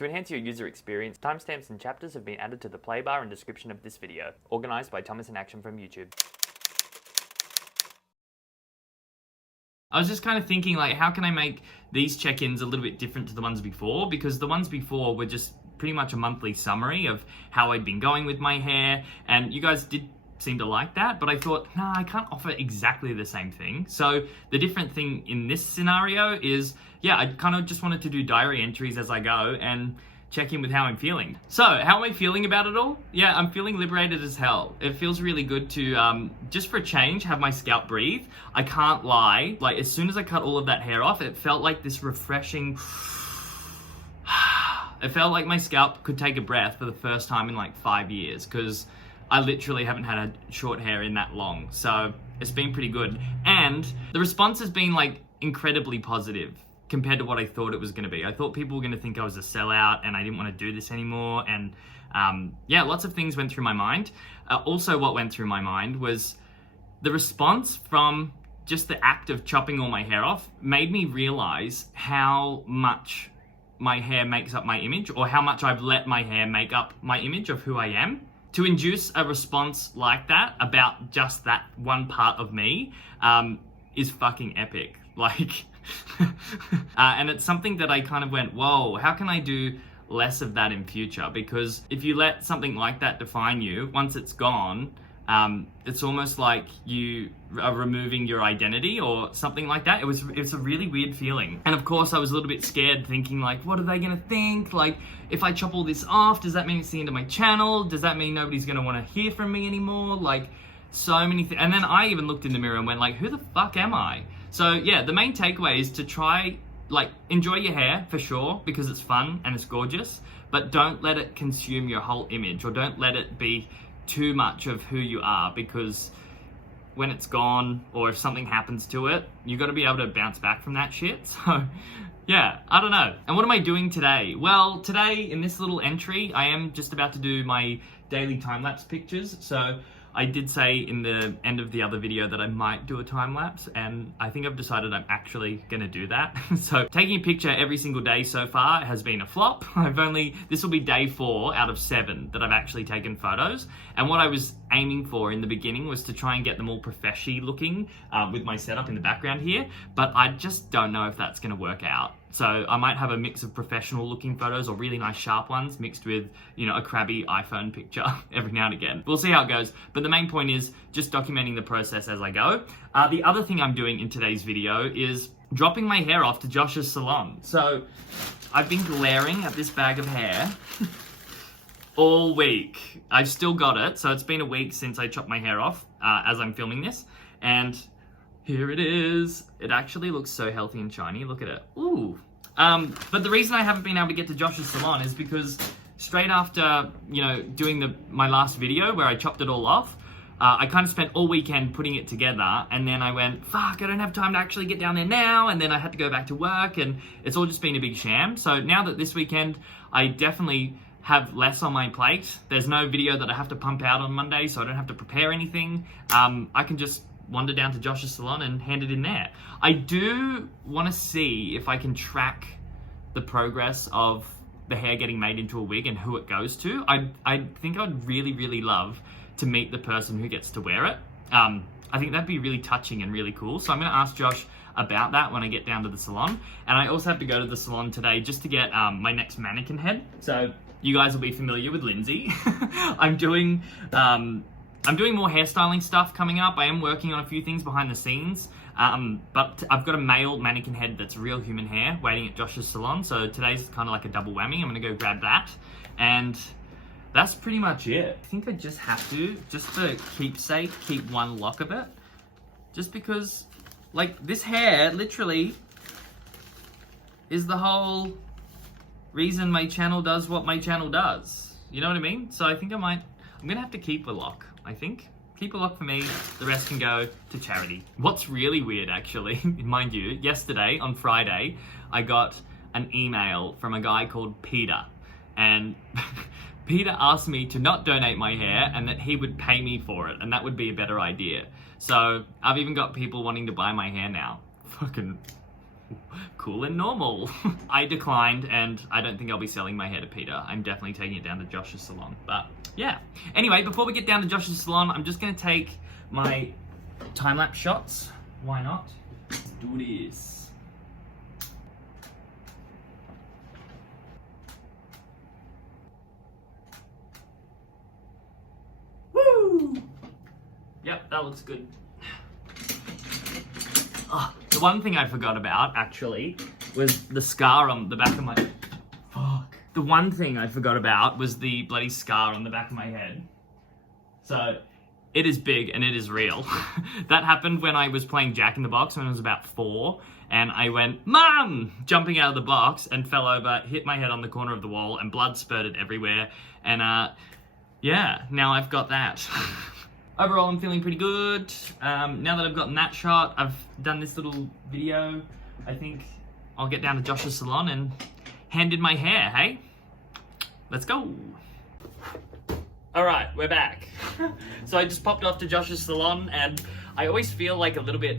To enhance your user experience, timestamps and chapters have been added to the play bar and description of this video, organised by Thomas in Action from YouTube. I was just kind of thinking, like, how can I make these check-ins a little bit different to the ones before? Because the ones before were just pretty much a monthly summary of how I'd been going with my hair, and you guys did seem to like that, but I thought, nah, I can't offer exactly the same thing. So the different thing in this scenario is, yeah, I kind of just wanted to do diary entries as I go and check in with how I'm feeling. So, how am I feeling about it all? Yeah, I'm feeling liberated as hell. It feels really good to, just for a change, have my scalp breathe. I can't lie, like, as soon as I cut all of that hair off, it felt like this refreshing... It felt like my scalp could take a breath for the first time in like 5 years, because I literally haven't had a short hair in that long. So it's been pretty good. And the response has been like incredibly positive compared to what I thought it was going to be. I thought people were going to think I was a sellout and I didn't want to do this anymore. And yeah, lots of things went through my mind. Also what went through my mind was the response from just the act of chopping all my hair off made me realize how much my hair makes up my image, or how much I've let my hair make up my image of who I am. To induce a response like that about just that one part of me is fucking epic. Like, and it's something that I kind of went, whoa, how can I do less of that in future? Because if you let something like that define you, once it's gone, it's almost like you are removing your identity or something like that. It's a really weird feeling. And of course I was a little bit scared, thinking like, what are they gonna think? Like, if I chop all this off, does that mean it's the end of my channel? Does that mean nobody's gonna wanna hear from me anymore? Like, so many things. And then I even looked in the mirror and went like, who the fuck am I? So yeah, the main takeaway is to try, like, enjoy your hair for sure, because it's fun and it's gorgeous, but don't let it consume your whole image, or don't let it be too much of who you are, because when it's gone, or if something happens to it, you got to be able to bounce back from that shit. So yeah, I don't know. And what am I doing today? Well, today in this little entry, I am just about to do my daily time-lapse pictures. So I did say in the end of the other video that I might do a time lapse, and I think I've decided I'm actually gonna do that. So taking a picture every single day so far has been a flop. This will be day 4 out of 7 that I've actually taken photos. And what I was aiming for in the beginning was to try and get them all profeshy looking with my setup in the background here, but I just don't know if that's gonna work out. So I might have a mix of professional looking photos or really nice sharp ones mixed with, you know, a crabby iPhone picture every now and again. We'll see how it goes. But the main point is just documenting the process as I go. The other thing I'm doing in today's video is dropping my hair off to Josh's salon. So I've been glaring at this bag of hair all week. I've still got it. So it's been a week since I chopped my hair off as I'm filming this. And here it is. It actually looks so healthy and shiny. Look at it. Ooh. But the reason I haven't been able to get to Josh's salon is because straight after, you know, doing my last video where I chopped it all off, I kind of spent all weekend putting it together, and then I went, fuck, I don't have time to actually get down there now, and then I had to go back to work, and it's all just been a big sham. So now that this weekend, I definitely have less on my plate. There's no video that I have to pump out on Monday, so I don't have to prepare anything. I can just wander down to Josh's salon and hand it in there. I do want to see if I can track the progress of the hair getting made into a wig and who it goes to. I think I'd really, really love to meet the person who gets to wear it. I think that'd be really touching and really cool. So I'm gonna ask Josh about that when I get down to the salon. And I also have to go to the salon today just to get my next mannequin head. So you guys will be familiar with Lindsay. I'm doing more hairstyling stuff coming up. I am working on a few things behind the scenes, but I've got a male mannequin head that's real human hair waiting at Josh's salon. So today's kind of like a double whammy. I'm gonna go grab that, and that's pretty much it. I think I just have to, just for keepsake, keep one lock of it, just because, like, this hair literally is the whole reason my channel does what my channel does. You know what I mean? So I think I'm gonna have to keep a lock, I think. Keep a lock for me, the rest can go to charity. What's really weird, actually, mind you, yesterday, on Friday, I got an email from a guy called Peter, and Peter asked me to not donate my hair and that he would pay me for it, and that would be a better idea. So I've even got people wanting to buy my hair now. Fucking cool and normal. I declined, and I don't think I'll be selling my hair to Peter. I'm definitely taking it down to Josh's salon. But yeah. Anyway, before we get down to Josh's salon, I'm just gonna take my time-lapse shots. Why not? Let's do this. Woo! Yep, that looks good. Oh, the one thing I forgot about, actually, was the scar on the back of my... Fuck. The one thing I forgot about was the bloody scar on the back of my head. So, it is big and it is real. That happened when I was playing Jack in the Box when I was about 4. And I went, Mum! Jumping out of the box and fell over, hit my head on the corner of the wall, and blood spurted everywhere. And, yeah, now I've got that. Overall, I'm feeling pretty good. Now that I've gotten that shot, I've done this little video. I think I'll get down to Josh's salon and hand in my hair, hey? Let's go. All right, we're back. So I just popped off to Josh's salon, and I always feel like a little bit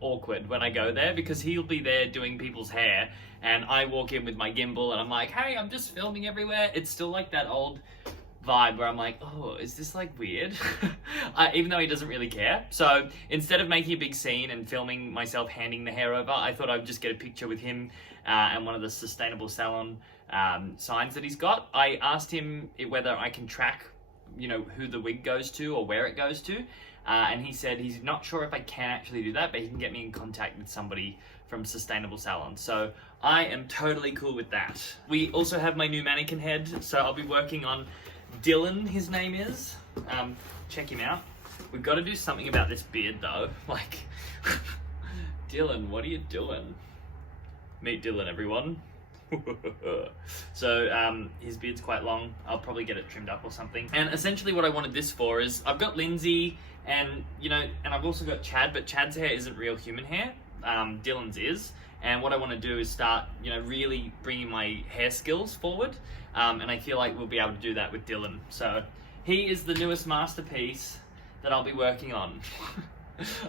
awkward when I go there, because he'll be there doing people's hair, and I walk in with my gimbal, and I'm like, hey, I'm just filming everywhere. It's still like that old vibe where I'm like, oh, is this like weird? Even though he doesn't really care. So instead of making a big scene and filming myself handing the hair over, I thought I'd just get a picture with him and one of the sustainable salon signs that he's got. I asked him whether I can track, you know, who the wig goes to or where it goes to. And he said he's not sure if I can actually do that, but he can get me in contact with somebody from Sustainable Salon. So I am totally cool with that. We also have my new mannequin head, so I'll be working on Dylan, his name is. Check him out. We've got to do something about this beard though. Like, Dylan, what are you doing? Meet Dylan, everyone. So his beard's quite long. I'll probably get it trimmed up or something. And essentially what I wanted this for is, I've got Lindsay and, you know, and I've also got Chad, but Chad's hair isn't real human hair. Dylan's is. And what I want to do is start, you know, really bringing my hair skills forward. And I feel like we'll be able to do that with Dylan. So he is the newest masterpiece that I'll be working on.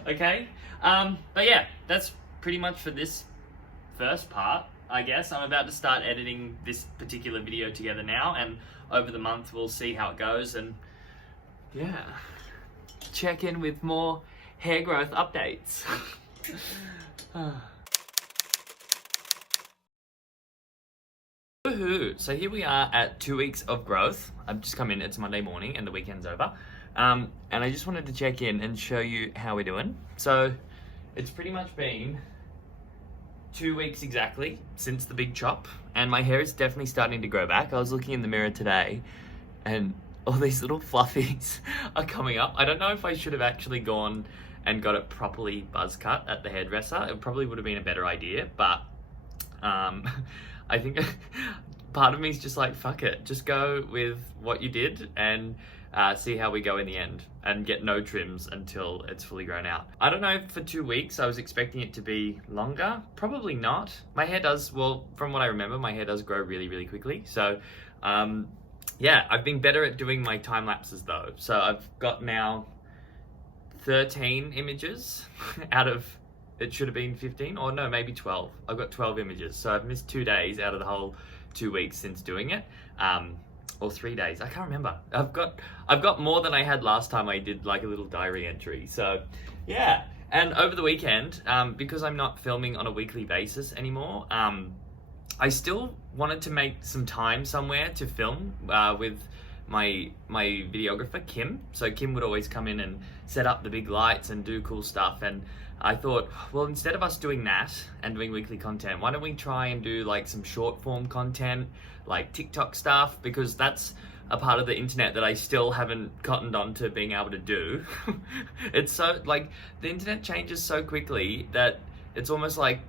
Okay? But yeah, that's pretty much for this first part, I guess. I'm about to start editing this particular video together now, and over the month we'll see how it goes, and yeah, check in with more hair growth updates. Woohoo! So here we are at 2 weeks of growth. I've just come in, it's Monday morning and the weekend's over. And I just wanted to check in and show you how we're doing. So it's pretty much been 2 weeks exactly since the big chop, and my hair is definitely starting to grow back. I was looking in the mirror today and all these little fluffies are coming up. I don't know if I should have actually gone and got it properly buzz cut at the hairdresser. It probably would have been a better idea, but I think part of me is just like, fuck it, just go with what you did and see how we go in the end, and get no trims until it's fully grown out. I don't know, for 2 weeks I was expecting it to be longer. Probably not. My hair does, well, from what I remember, my hair does grow really, really quickly. So yeah, I've been better at doing my time lapses though. So I've got now 13 images out of, it should have been 15, or no, maybe 12. I've got 12 images. So I've missed 2 days out of the whole 2 weeks since doing it. Or 3 days, I can't remember. I've got more than I had last time I did like a little diary entry. So yeah, and over the weekend, because I'm not filming on a weekly basis anymore, I still wanted to make some time somewhere to film with my videographer, Kim. So Kim would always come in and set up the big lights and do cool stuff, and I thought, well, instead of us doing that and doing weekly content, why don't we try and do like some short form content, like TikTok stuff, because that's a part of the internet that I still haven't cottoned on to being able to do. It's so, like, the internet changes so quickly that it's almost like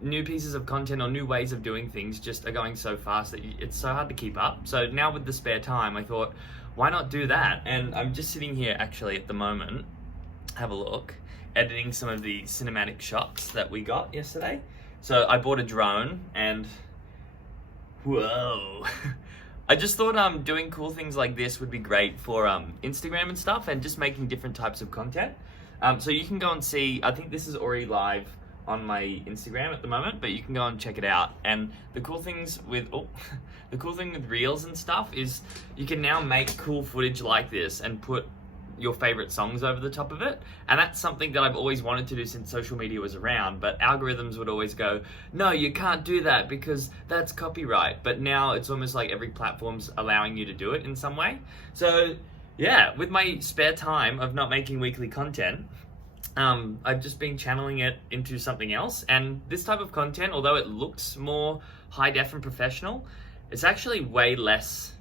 new pieces of content or new ways of doing things just are going so fast that it's so hard to keep up. So now with the spare time, I thought, why not do that? And I'm just sitting here actually at the moment, have a look, editing some of the cinematic shots that we got yesterday. So I bought a drone and whoa. I just thought doing cool things like this would be great for Instagram and stuff, and just making different types of content. So you can go and see, I think this is already live on my Instagram at the moment, but you can go and check it out. And the cool things with the cool thing with Reels and stuff is you can now make cool footage like this and put your favorite songs over the top of it. And that's something that I've always wanted to do since social media was around, but algorithms would always go, no, you can't do that because that's copyright. But now it's almost like every platform's allowing you to do it in some way. So yeah, with my spare time of not making weekly content, I've just been channeling it into something else. And this type of content, although it looks more high def and professional, it's actually way less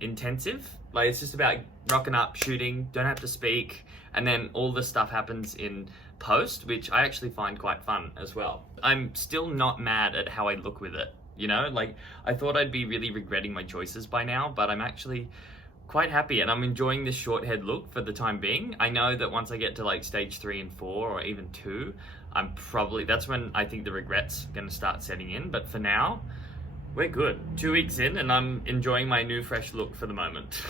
intensive. Like, it's just about rocking up, shooting, don't have to speak, and then all the stuff happens in post, which I actually find quite fun as well. I'm still not mad at how I look with it, you know? Like, I thought I'd be really regretting my choices by now, but I'm actually quite happy, and I'm enjoying this short head look for the time being. I know that once I get to like stage 3 and 4 or even 2, that's when I think the regret's gonna start setting in, but for now, we're good. 2 weeks in and I'm enjoying my new fresh look for the moment.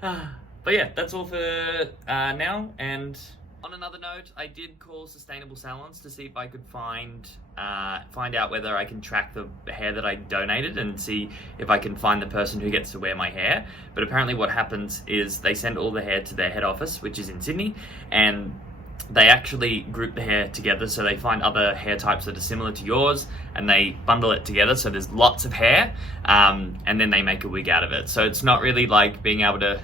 But yeah, that's all for now. And on another note, I did call Sustainable Salons to see if I could find out whether I can track the hair that I donated and see if I can find the person who gets to wear my hair. But apparently what happens is they send all the hair to their head office, which is in Sydney, and they actually group the hair together, so they find other hair types that are similar to yours and they bundle it together so there's lots of hair, and then they make a wig out of it. So it's not really like being able to,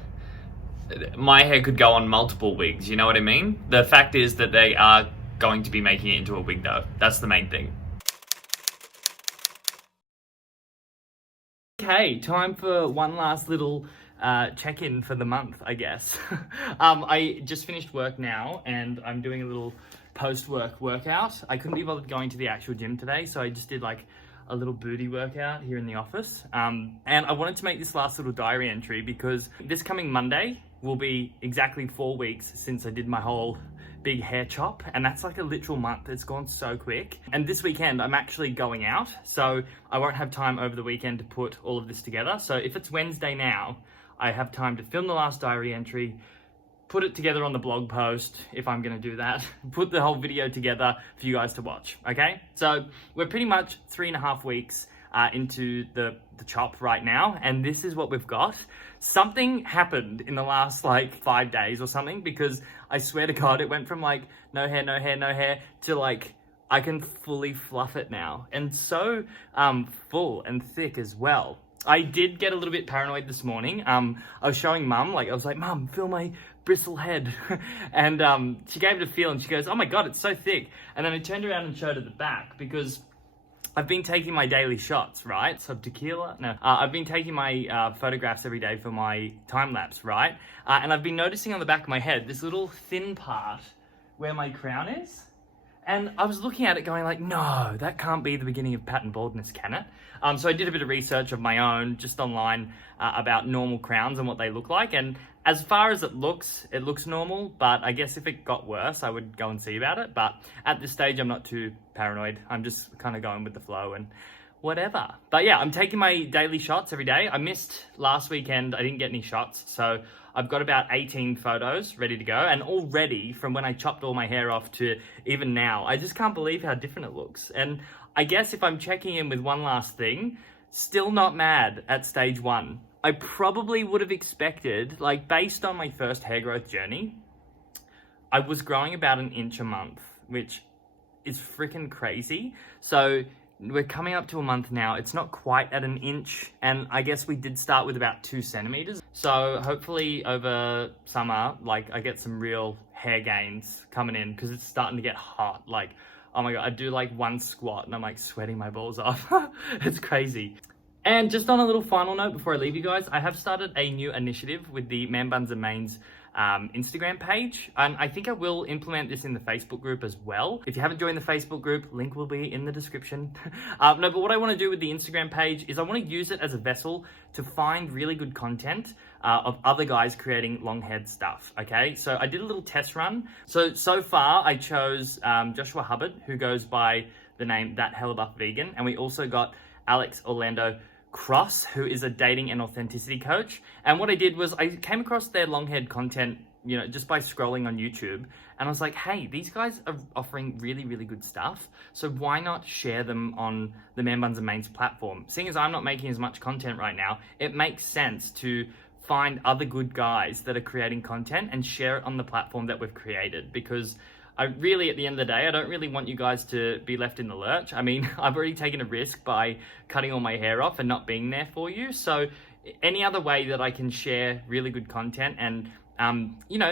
my hair could go on multiple wigs, you know what I mean? The fact is that they are going to be making it into a wig though. That's the main thing. Okay, time for one last little check-in for the month, I guess. I just finished work now and I'm doing a little post-work workout. I couldn't be bothered going to the actual gym today, so I just did like a little booty workout here in the office. And I wanted to make this last little diary entry because this coming Monday will be exactly 4 weeks since I did my whole big hair chop, and that's like a literal month. It's gone so quick. And this weekend I'm actually going out, so I won't have time over the weekend to put all of this together. So if it's Wednesday now, I have time to film the last diary entry, put it together on the blog post, if I'm gonna do that, put the whole video together for you guys to watch, okay? So we're pretty much 3.5 weeks into the chop right now, and this is what we've got. Something happened in the last like 5 days or something, because I swear to God, it went from like no hair to like I can fully fluff it now, and so full and thick as well. I did get a little bit paranoid this morning. I was showing Mum, I was like, Mum, feel my bristle head. And she gave it a feel and she goes, oh my God, it's so thick. And then I turned around and showed her the back because I've been taking my daily shots, right? So tequila? No. I've been taking my photographs every day for my time lapse, right? And I've been noticing on the back of my head, this little thin part where my crown is. And I was looking at it going like, no, that can't be the beginning of pattern baldness, can it? So I did a bit of research of my own, just online, about normal crowns and what they look like. And as far as it looks normal, but I guess if it got worse, I would go and see about it. But at this stage, I'm not too paranoid. I'm just kind of going with the flow and whatever. But yeah, I'm taking my daily shots every day. I missed last weekend. I didn't get any shots. So I've got about 18 photos ready to go. And already from when I chopped all my hair off to even now, I just can't believe how different it looks. And I guess if I'm checking in with one last thing, still not mad at stage 1. I probably would have expected, like based on my first hair growth journey, I was growing about 1 inch a month, which is freaking crazy. So we're coming up to a month now. It's not quite at 1 inch. And I guess we did start with about 2 centimeters. So hopefully over summer, I get some real hair gains coming in because it's starting to get hot. Oh my God, I do one squat and I'm sweating my balls off. It's crazy. And just on a little final note before I leave you guys, I have started a new initiative with the Man Buns and Mains Instagram page, and I think I will implement this in the Facebook group as well. If you haven't joined the Facebook group, link will be in the description. No, but what I want to do with the Instagram page is I want to use it as a vessel to find really good content of other guys creating long-haired stuff, okay? So I did a little test run. So far I chose Joshua Hubbard, who goes by the name That Hellebuff Vegan, and we also got Alex Orlando Cross, who is a dating and authenticity coach. And what I did was I came across their long-haired content just by scrolling on YouTube. And I was like, hey, these guys are offering really, really good stuff. So why not share them on the Man Buns and Mains platform? Seeing as I'm not making as much content right now, it makes sense to find other good guys that are creating content and share it on the platform that we've created, because I really, at the end of the day, I don't really want you guys to be left in the lurch. I mean, I've already taken a risk by cutting all my hair off and not being there for you. So any other way that I can share really good content and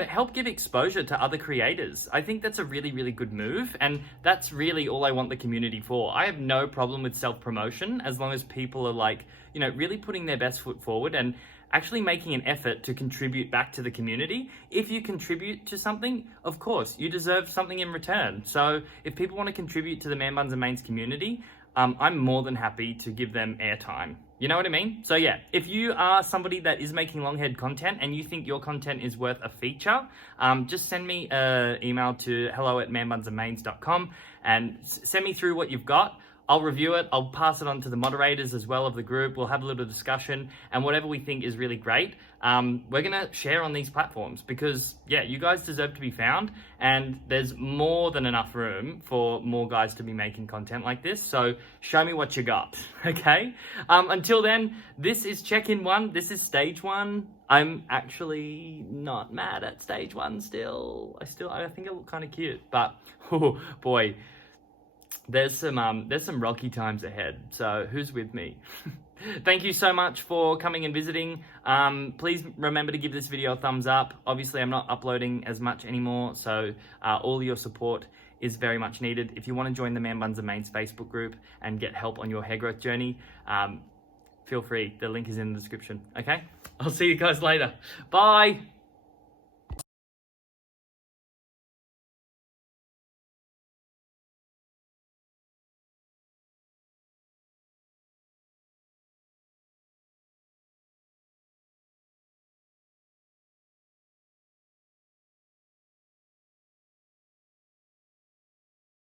help give exposure to other creators, I think that's a really, really good move. And that's really all I want the community for. I have no problem with self-promotion as long as people are like, really putting their best foot forward and actually making an effort to contribute back to the community. If you contribute to something, of course, you deserve something in return. So if people want to contribute to the Man Buns and Mains community, I'm more than happy to give them airtime. You know what I mean? So yeah, if you are somebody that is making long-haired content and you think your content is worth a feature, just send me an email to hello@manbunsandmains.com and send me through what you've got. I'll review it. I'll pass it on to the moderators as well of the group. We'll have a little discussion, and whatever we think is really great, we're going to share on these platforms because, yeah, you guys deserve to be found, and there's more than enough room for more guys to be making content like this. So show me what you got, okay? Until then, this is check-in 1. This is stage 1. I'm actually not mad at stage 1 still. I think I look kind of cute, but oh boy, there's some rocky times ahead, so who's with me? Thank you so much for coming and visiting. Please remember to give this video a thumbs up. Obviously, I'm not uploading as much anymore, so all your support is very much needed. If you want to join the Man Buns and Mains Facebook group and get help on your hair growth journey, feel free. The link is in the description, okay? I'll see you guys later. Bye!